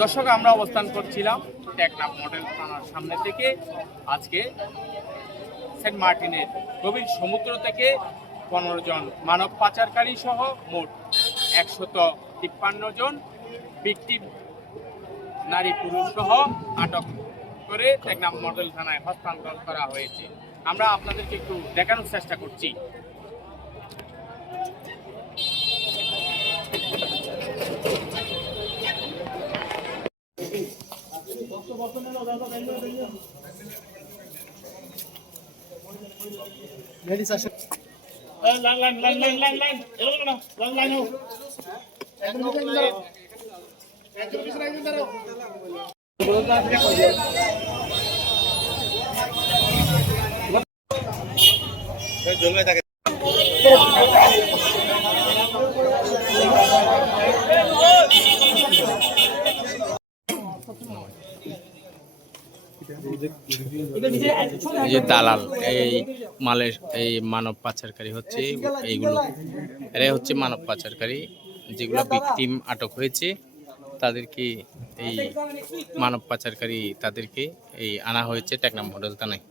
দর্শক, আমরা অবস্থান করছিলাম টেকনাফ মডেল থানার সামনে থেকে। আজকে সেন্ট মার্টিনের গভীর সমুদ্র থেকে 15 জন মানব পাচারকারী সহ মোট 153 জন ভিকটিম নারী পুরুষ সহ আটক করে টেকনাফ মডেল থানায় হস্তান্তর করা হয়েছে। আমরা আপনাদেরকে একটু দেখানোর চেষ্টা করছি। যে দালাল এই মালের এই মানব পাচারকারী হচ্ছে এইগুলো, এরাই হচ্ছে মানব পাচারকারী। যেগুলো ভিকটিম আটক হয়েছে তাদেরকে এই মানব পাচারকারী তাদেরকে এই আনা হয়েছে টেকনাফ মডেল থানায়।